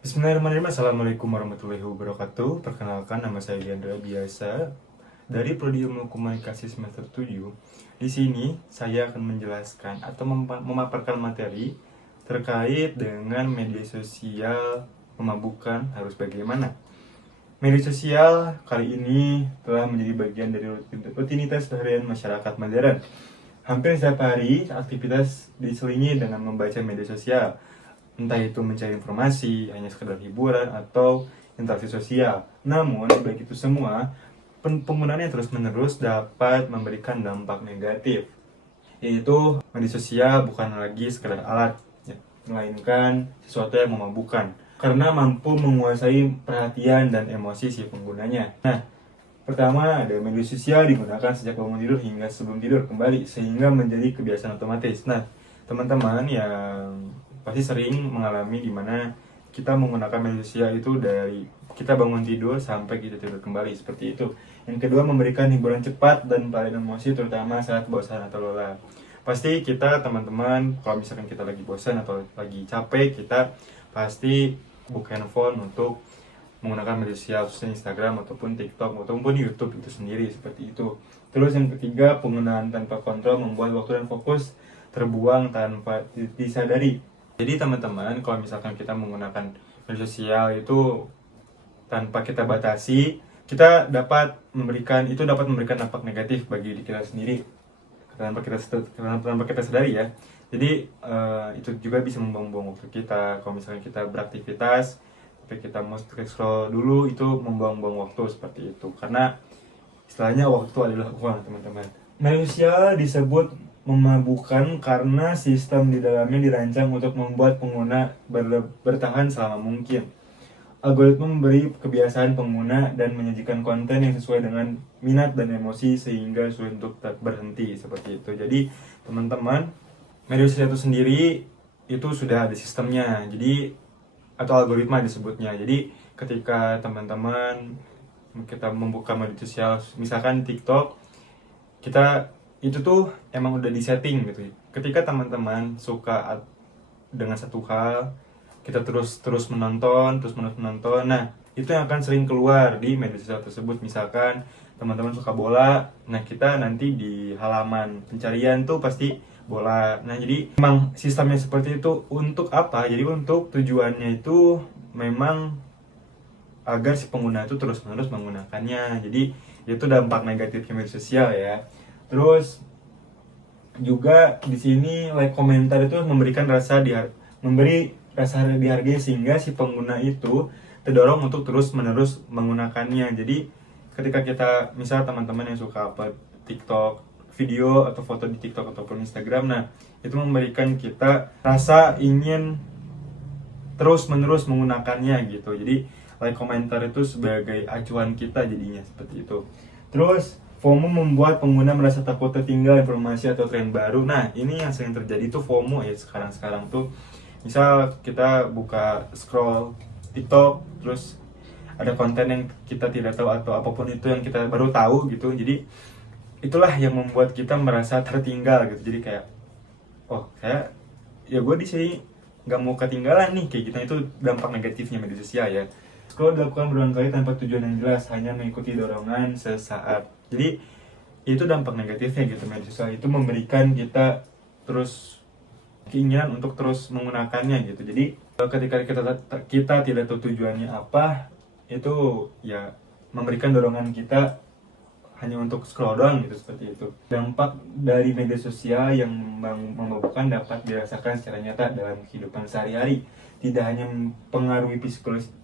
Bismillahirrahmanirrahim. Assalamualaikum warahmatullahi wabarakatuh. Perkenalkan, nama saya Gendra biasa dari Prodi Ilmu Komunikasi semester 7. Di sini saya akan menjelaskan atau memaparkan materi terkait dengan media sosial memabukkan harus bagaimana. Media sosial kali ini telah menjadi bagian dari rutinitas harian masyarakat modern. Hampir setiap hari aktivitas diselingi dengan membaca media sosial, entah itu mencari informasi, hanya sekedar hiburan, atau interaksi sosial. Namun, baik itu semua, penggunaannya terus-menerus dapat memberikan dampak negatif, yaitu media sosial bukan lagi sekedar alat, ya, melainkan sesuatu yang memabukkan, karena mampu menguasai perhatian dan emosi si penggunanya. Nah, pertama, ada media sosial digunakan sejak bangun tidur hingga sebelum tidur kembali, sehingga menjadi kebiasaan otomatis. Nah, teman-teman yang pasti sering mengalami dimana kita menggunakan media sosial itu dari kita bangun tidur sampai kita tidur kembali, seperti itu. Yang kedua, memberikan hiburan cepat dan paling emosi, terutama saat bosan atau lelah. Pasti kita, teman-teman, kalau misalkan kita lagi bosan atau lagi capek, kita pasti buka handphone untuk menggunakan media sosial, khususnya Instagram ataupun TikTok ataupun YouTube itu sendiri, seperti itu. Terus yang ketiga, penggunaan tanpa kontrol membuat waktu dan fokus terbuang tanpa disadari. Jadi teman-teman, kalau misalkan kita menggunakan media sosial itu tanpa kita batasi, kita dapat memberikan dampak negatif bagi diri kita sendiri tanpa kita sadari, ya. Jadi itu juga bisa membuang-buang waktu kita. Kalau misalnya kita beraktivitas tapi kita mau scroll dulu, itu membuang-buang waktu, seperti itu. Karena istilahnya waktu adalah uang, teman-teman. Manusia disebut memabukkan karena sistem di dalamnya dirancang untuk membuat pengguna bertahan selama mungkin. Algoritma memberi kebiasaan pengguna dan menyajikan konten yang sesuai dengan minat dan emosi sehingga sulit untuk tak berhenti, seperti itu. Jadi teman-teman, media sosial itu sendiri itu sudah ada sistemnya, jadi atau algoritma disebutnya. Jadi ketika teman-teman kita membuka media sosial, misalkan TikTok, kita itu tuh emang udah disetting gitu. Ketika teman-teman suka dengan satu hal, kita terus menonton. Nah, itu yang akan sering keluar di media sosial tersebut. Misalkan teman-teman suka bola, nah kita nanti di halaman pencarian tuh pasti bola. Nah, jadi memang sistemnya seperti itu. Untuk apa? Jadi untuk tujuannya itu memang agar si pengguna itu terus-menerus menggunakannya. Jadi itu dampak negatifnya media sosial, ya. Terus juga di sini like komentar itu memberi rasa dihargai, sehingga si pengguna itu terdorong untuk terus-menerus menggunakannya. Jadi ketika kita, misal teman-teman yang suka upload TikTok, video atau foto di TikTok ataupun Instagram, nah itu memberikan kita rasa ingin terus-menerus menggunakannya gitu. Jadi like komentar itu sebagai acuan kita jadinya, seperti itu. Terus FOMO membuat pengguna merasa takut tertinggal informasi atau tren baru. Nah, ini yang sering terjadi tuh FOMO, ya, sekarang tuh. Misal kita buka scroll TikTok, terus ada konten yang kita tidak tahu atau apapun itu yang kita baru tahu gitu. Jadi itulah yang membuat kita merasa tertinggal gitu. Jadi kayak, oh, gue di sini nggak mau ketinggalan nih, kayak gitu. Itu dampak negatifnya media sosial, ya. Scroll dilakukan berulang kali tanpa tujuan yang jelas, hanya mengikuti dorongan sesaat. Jadi itu dampak negatifnya gitu. Media sosial itu memberikan kita terus keinginan untuk terus menggunakannya gitu. Jadi ketika kita tidak tahu tujuannya apa, itu ya memberikan dorongan kita hanya untuk scroll doang gitu, seperti itu. Dampak dari media sosial yang memabukkan dapat dirasakan secara nyata dalam kehidupan sehari-hari. Tidak hanya mempengaruhi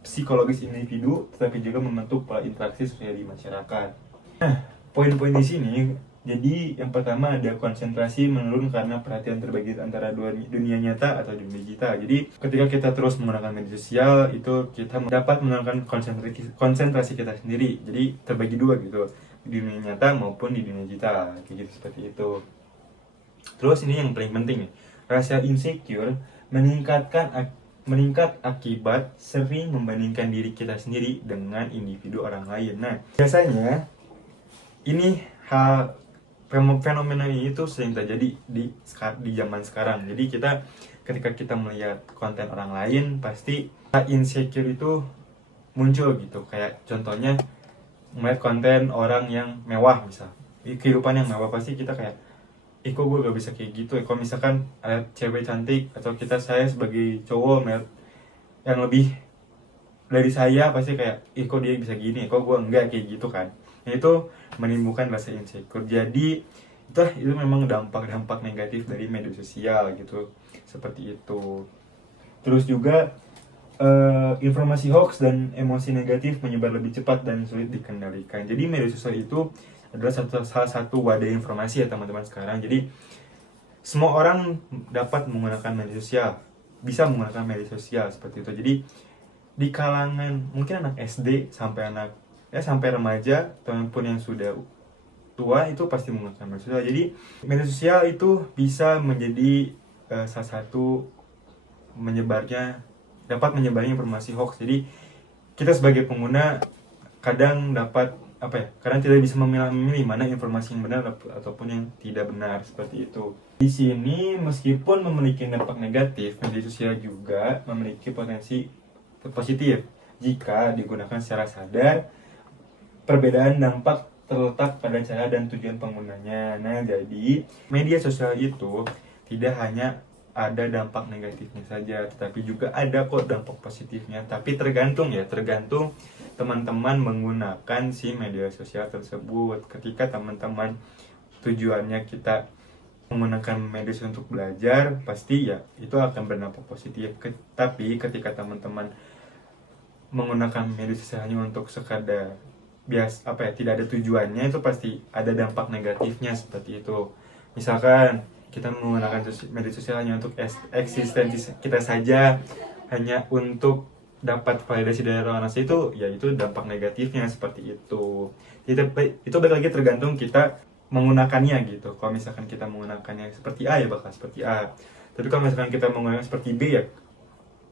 psikologis individu, tetapi juga membentuk pola interaksi sosial di masyarakat. Nah, poin-poin di sini, jadi yang pertama ada konsentrasi menurun karena perhatian terbagi antara dunia nyata atau dunia digital. Jadi ketika kita terus menggunakan media sosial, itu kita dapat menurunkan konsentrasi kita sendiri. Jadi terbagi dua gitu, di dunia nyata maupun di dunia digital, kayak gitu, seperti itu. Terus ini yang paling penting nih, rasa insecure meningkat akibat sering membandingkan diri kita sendiri dengan individu orang lain. Nah, biasanya ini fenomena ini itu sering terjadi di zaman sekarang. Jadi ketika kita melihat konten orang lain, pasti insecure itu muncul gitu. Kayak contohnya melihat konten orang yang mewah misal, kehidupan yang mewah, pasti kita kayak kok gue gak bisa kayak gitu ya. Kalau misalkan ada cewek cantik atau saya sebagai cowok melihat yang lebih dari saya, pasti kayak kok dia bisa gini, kok gue enggak, kayak gitu kan. Nah, itu menimbulkan rasa insecure. Jadi itu memang dampak-dampak negatif dari media sosial gitu, seperti itu. Terus juga informasi hoax dan emosi negatif menyebar lebih cepat dan sulit dikendalikan. Jadi media sosial itu adalah salah satu wadah informasi ya teman-teman sekarang. Jadi semua orang dapat menggunakan media sosial, bisa menggunakan media sosial seperti itu. Jadi di kalangan mungkin anak SD sampai sampai remaja ataupun yang sudah tua itu pasti menggunakan media sosial. Jadi media sosial itu bisa menjadi salah satu dapat menyebarnya informasi hoax. Jadi kita sebagai pengguna kadang kadang tidak bisa memilih mana informasi yang benar ataupun yang tidak benar, seperti itu. Di sini meskipun memiliki dampak negatif, media sosial juga memiliki potensi positif jika digunakan secara sadar. Perbedaan dampak terletak pada cara dan tujuan penggunanya. Nah, jadi media sosial itu tidak hanya ada dampak negatifnya saja, tetapi juga ada kok dampak positifnya. Tapi tergantung teman-teman menggunakan si media sosial tersebut. Ketika teman-teman tujuannya kita menggunakan media sosial untuk belajar, pasti ya itu akan berdampak positif. Tapi ketika teman-teman menggunakan media sosial hanya untuk sekadar tidak ada tujuannya, itu pasti ada dampak negatifnya, seperti itu. Misalkan kita menggunakan media sosial hanya untuk eksistensi kita saja, hanya untuk dapat validasi dari orang asing, itu dampak negatifnya, seperti itu. Jadi itu balik lagi tergantung kita menggunakannya gitu. Kalau misalkan kita menggunakannya seperti A, ya bakal seperti A. Tapi kalau misalkan kita menggunakan seperti B, ya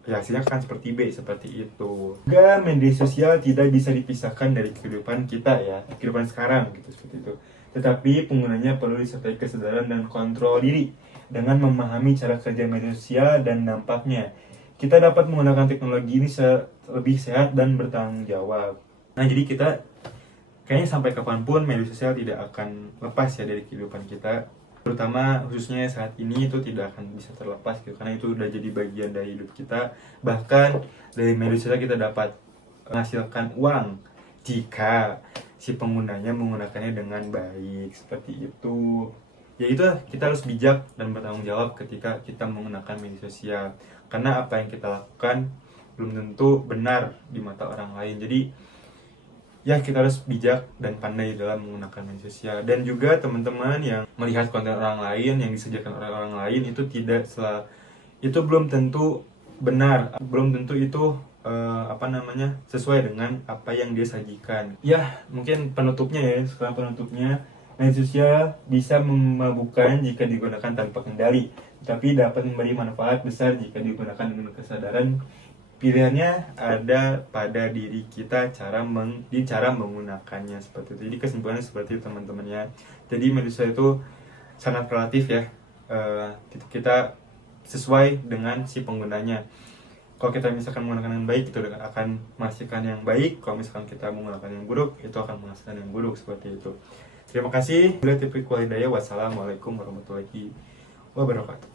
hasilnya kan seperti B, seperti itu. Juga media sosial tidak bisa dipisahkan dari kehidupan kita ya, kehidupan sekarang gitu, seperti itu. Tetapi penggunanya perlu disertai kesadaran dan kontrol diri dengan memahami cara kerja media sosial dan dampaknya. Kita dapat menggunakan teknologi ini lebih sehat dan bertanggung jawab. Nah, jadi kita kayaknya sampai kapanpun media sosial tidak akan lepas ya dari kehidupan kita, terutama khususnya saat ini itu tidak akan bisa terlepas gitu, karena itu udah jadi bagian dari hidup kita. Bahkan dari media sosial kita dapat menghasilkan uang jika si penggunanya menggunakannya dengan baik, seperti itu. Ya itu, kita harus bijak dan bertanggung jawab ketika kita menggunakan media sosial, karena apa yang kita lakukan belum tentu benar di mata orang lain. Jadi ya, kita harus bijak dan pandai dalam menggunakan media sosial. Dan juga teman-teman yang melihat konten orang lain yang disediakan oleh orang lain, itu belum tentu benar, belum tentu itu sesuai dengan apa yang dia sajikan. Ya, mungkin sekarang penutupnya, media sosial bisa memabukkan jika digunakan tanpa kendali, tapi dapat memberi manfaat besar jika digunakan dengan kesadaran. Pilihannya ada pada diri kita, cara menggunakannya, seperti itu. Jadi kesimpulannya seperti itu teman-teman ya. Jadi media sosial itu sangat relatif ya. Kita sesuai dengan si penggunanya. Kalau kita misalkan menggunakan yang baik, itu akan menghasilkan yang baik. Kalau misalkan kita menggunakan yang buruk, itu akan menghasilkan yang buruk, seperti itu. Terima kasih. Wassalamualaikum warahmatullahi wabarakatuh.